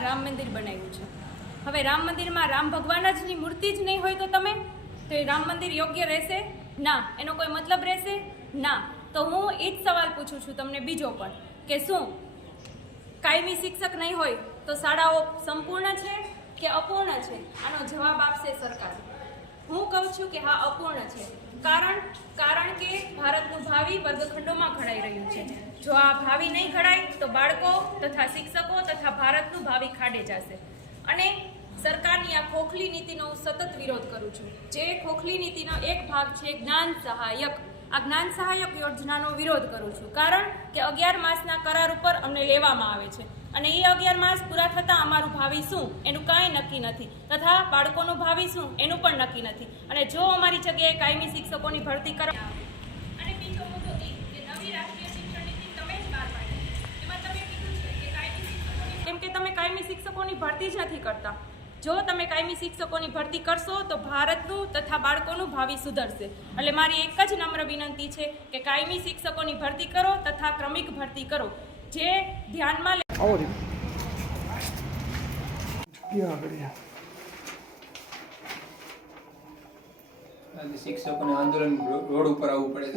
અયોધ્યામાં રામ મંદિર બનાવ્યું છે. હવે રામ મંદિરમાં રામ ભગવાન જ ની મૂર્તિ જ નહીં હોય તો તમે? તો એ રામ મંદિર યોગ્ય રહેશે? ના. એનો કોઈ મતલબ રહેશે? ના. તો હું એ જ સવાલ પૂછું છું તમને બીજો પણ, કે શું? કાયમી શિક્ષક નહીં હોય તો શાળાઓ સંપૂર્ણ છે કે અપૂર્ણ છે? આનો જવાબ આપશે સરકાર. હું કહું છું કે હા, અપૂર્ણ છે. કારણ કારણ કે ભારતનું ભાવિ વર્ગખંડોમાં ઘડાઈ રહ્યું છે. જો આ ભાવિ નહીં ઘડાય, તો બાળકો તથા શિક્ષકો તથા ભારતનું ભાવિ ખાડે જશે. અને સરકારની આ ખોખલી નીતિનો હું સતત વિરોધ કરું છું. જે ખોખલી નીતિનો એક ભાગ છે જ્ઞાન સહાયક. આ જ્ઞાન સહાયક યોજનાનો વિરોધ કરું છું. કારણ કે અગિયાર માસના કરાર ઉપર અમને લેવામાં આવે છે. અને એ અગિયાર માસ પૂરા થતાં અમારું ભાવિ શું? એનું કાંઈ નક્કી નથી. તથા બાળકોનું ભાવિ શું? એનું પણ નક્કી નથી. અને જો અમારી જગ્યાએ કાયમી શિક્ષકોની ભરતી કરવા અને બીજો મુદ્દો એ ભરતી જ નથી કરતા. જો તમે કાયમી શિક્ષકોની ભરતી કરશો તો ભારતનું તથા બાળકોનું ભાવિ સુધરશે. એટલે મારી એક જ નમ્ર વિનંતી છે કે કાયમી શિક્ષકોની ભરતી કરો તથા ક્રમિક ભરતી કરો. જે ધ્યાનમાં લે શિક્ષકોને આંદોલન રોડ ઉપર આવવું પડે